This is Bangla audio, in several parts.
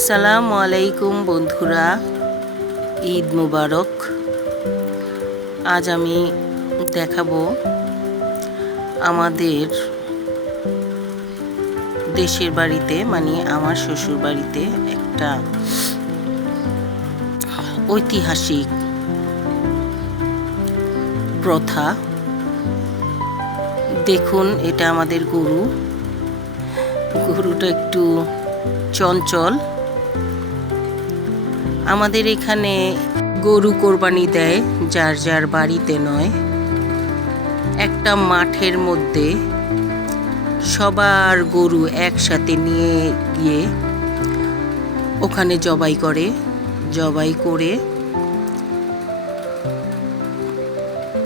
আসসালামু আলাইকুম বন্ধুরা, ঈদ মুবারক। আজ আমি দেখাবো আমাদের দেশের বাড়িতে, মানে আমার শ্বশুর বাড়িতে একটা ঐতিহাসিক প্রথা। দেখুন, এটা আমাদের গরুটা একটু চঞ্চল। আমাদের এখানে গরু কোরবানি দেয় যার যার বাড়িতে নয়, একটা মাঠের মধ্যে সবার গরু একসাথে নিয়ে গিয়ে ওখানে জবাই করে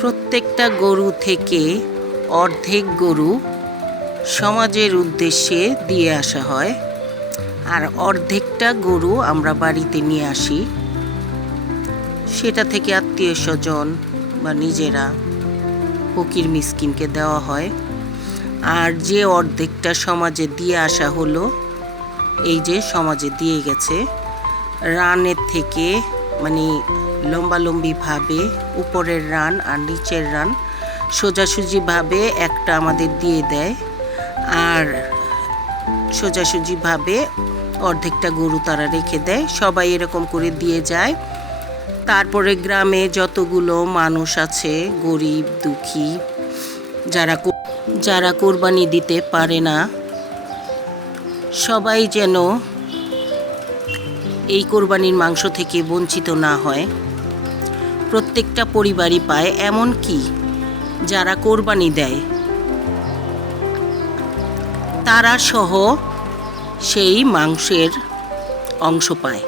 প্রত্যেকটা গরু থেকে অর্ধেক গরু সমাজের উদ্দেশ্যে দিয়ে আসা হয়, আর অর্ধেকটা গরু আমরা বাড়িতে নিয়ে আসি। সেটা থেকে আত্মীয় স্বজন বা নিজেরা ফকির মিসকিনকে দেওয়া হয়। আর যে অর্ধেকটা সমাজে দিয়ে আসা হলো, এই যে সমাজে দিয়ে গেছে, রানের থেকে মানে লম্বালম্বিভাবে উপরের রান আর নিচের রান সোজাসুজিভাবে একটা আমাদের দিয়ে দেয়, আর সোজাসুজিভাবে অর্ধেকটা গরু তারা রেখে দেয়। সবাই এরকম করে দিয়ে যায়। তারপরে গ্রামে যতগুলো মানুষ আছে, গরিব দুঃখী, যারা কোরবানি দিতে পারে না, সবাই যেন এই কোরবানির মাংস থেকে বঞ্চিত না হয়। প্রত্যেকটা পরিবারই পায়, এমনকি যারা কোরবানি দেয় তারা সহ সেই মাংসের অংশ পায়।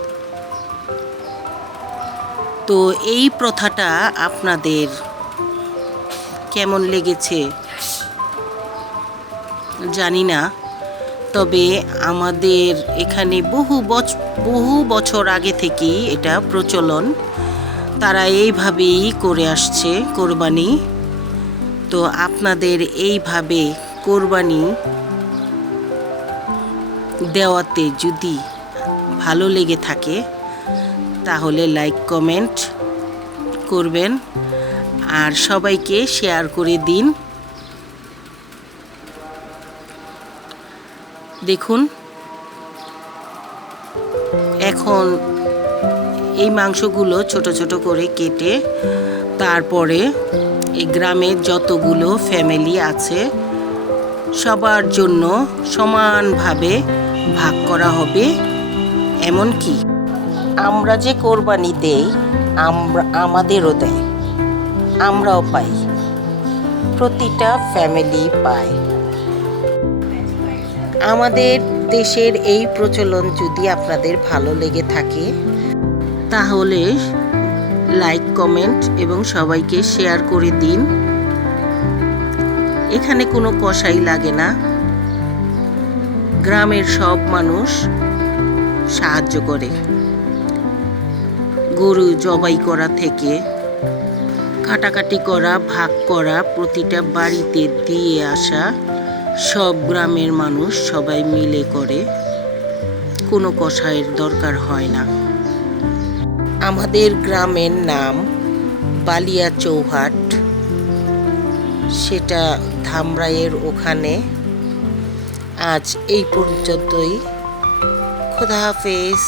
তো এই প্রথাটা আপনাদের কেমন লেগেছে জানি না, তবে আমাদের এখানে বহু বছর আগে থেকেই এটা প্রচলন। তারা এইভাবেই করে আসছে কোরবানি। তো আপনাদের এইভাবে কোরবানি দেওয়াতে যদি ভালো লেগে থাকে তাহলে লাইক কমেন্ট করবেন আর সবাইকে শেয়ার করে দিন। দেখুন, এখন এই মাংসগুলো ছোট ছোট করে কেটে তারপরে এই গ্রামের যতগুলো ফ্যামিলি আছে সবার জন্য সমানভাবে ভাগ করা হবে। এমনকি আমরা যে কোরবানি দেই, আমাদেরও দেয়, আমরাও পাই, প্রতিটা ফ্যামিলি পায়। আমাদের দেশের এই প্রচলন যদি আপনাদের ভালো লেগে থাকে তাহলে লাইক কমেন্ট এবং সবাইকে শেয়ার করে দিন। এখানে কোনো কষাই লাগে না, গ্রামের সব মানুষ সাহায্য করে। গরু জবাই করা থেকে কাটাকাটি করা, ভাগ করা, প্রতিটা বাড়িতে দিয়ে আসা, সব গ্রামের মানুষ সবাই মিলে করে, কোনো কষাইয়ের দরকার হয় না। আমাদের গ্রামের নাম বালিয়া চৌহাট, সেটা ধামরাইয়ের ওখানে। আজ এই পর্যন্তই। খোদা হাফেজ।